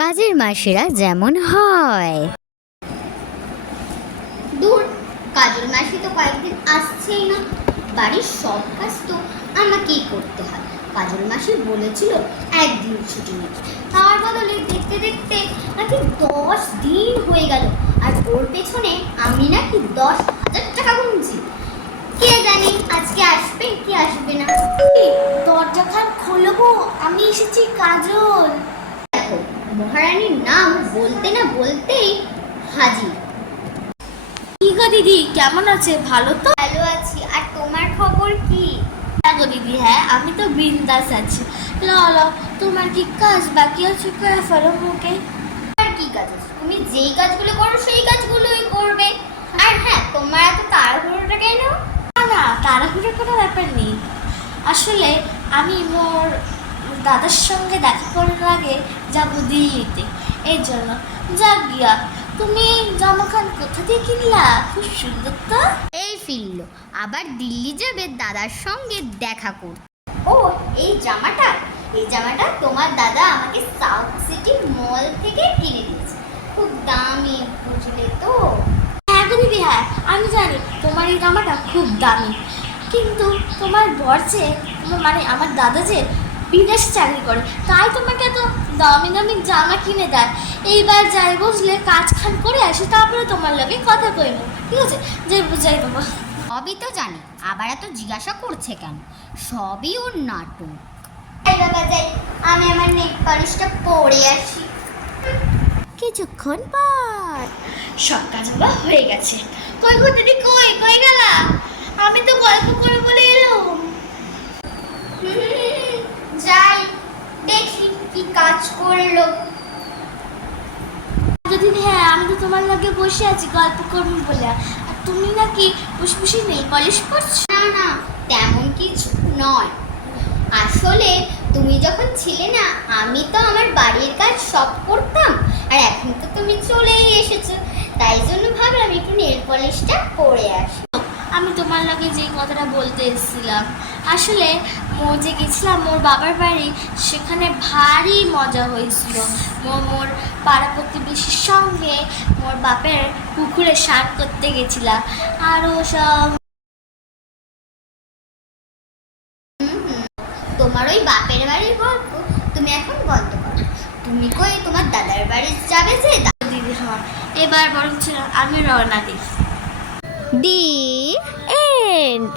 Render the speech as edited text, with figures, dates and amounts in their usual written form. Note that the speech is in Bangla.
কাজের মাসিরা যেমন হয়। দূর, কাজের মাসি তো কয়েকদিন আসছেই না। বাড়ির সব কাজ তো আমাকেই করতে হয়। কাজের মাসি বলেছিল একদিন ছুটি নিতে, তার বদলে দেখতে দেখতে নাকি 10 দিন হয়ে গেল। আর ওর পেছনে আমি নাকি 10,000 টাকা গুনছি। কে জানি আজকে আসবে কি আসবে না। দরজাখান খোলো গো, আমি এসেছি কাজল। দেখো, মহারানীর নাম বলতে না বলতেই হাজির। কি গো দিদি, কেমন আছে? ভালো তো? ভালো আছি, আর তোমার খবর কি? হ্যাঁ গো দিদি, হ্যাঁ আমি তো বিন্দাস আছি। লো, তোমার কি কাজ বাকি আছে? করে ফেলো মুখে। আর কি কাজ আছে? তুমি যেই কাজগুলো করো সেই কাজগুলোই করবে। আর হ্যাঁ, তোমার এত তাড়াহুড়োটা কেন? না, তাড়াহুড়োর কোনো ব্যাপার নেই। আসলে আমি মোর দাদার সঙ্গে দেখা করার আগে যাবো দিল্লিতে, এই জন্য। যাক গিয়া, তুমি জামাখান কোথা দিয়ে কিনলা? খুব সুন্দর তো। এই ফিরলো, আবার দিল্লি যাবে দাদার সঙ্গে দেখা করতে। ও, এই জামাটা তোমার দাদা আমাকে সাউথ সিটি মল থেকে কিনে দিয়েছে। খুব দামি, বুঝলে তো। হ্যাঁ গো দিদি, হ্যাঁ আমি জানি তোমার এই জামাটা খুব দামি, কিন্তু তোমার বর যে, মানে আমার দাদা যে বিদেশে চাকরি করে, তাই তোমাকে এত দামি দামি জামা কিনে দেয়। এইবার যাই বুঝলে, কাজ খান করে আসি, তারপরে তোমার লাগে কথা কইব, ঠিক আছে? যে বুঝাই বাবা। সবই তো জানি, আবার এত জিজ্ঞাসা করছে কেন? সবই ওর নাটক। এই বাবা যাই, আমি আমার নেক পালিশটা পরে আসি। কিছুক্ষণ পর সব কাজ আমার হয়ে গেছে। কই গো দিদি, কই কই গেলা? আমি তো গল্প করে বলে এলাম। যাই দেখি কি কাজ করলো। দিদি হ্যাঁ, আমি তো তোমার লাগে বসে আছি গল্প করবো বলে, আর তুমি নাকি বসে বসে নেল পলিশ করছো। না না, তেমন কিছু নয়। আসলে তুমি যখন ছিলে না, আমি তো আমার বাড়ির কাজ সব করতাম। আর এখন তো তুমি চলেই এসেছো, তাই জন্য ভাবলাম একটু নেল পলিশটা করে আসি। আমি তোমার লাগে যেই কথাটা বলতে এসেছিলাম, আসলে যে গেছিলাম মোর বাবার বাড়ি, সেখানে ভারী মজা হয়েছিল। মোর পাড়া প্রতিবেশীর সঙ্গে মোর বাপের পুকুরে স্নান করতে গেছিলাম, আরও সব। তোমার ওই বাপের বাড়ির গল্প তুমি এখন বন্ধ করো। তুমি কই তোমার দাদার বাড়ি যাবে যে? দিদি হ্যাঁ, এবার বরঞ্চ আমি রওনা দিই। The end.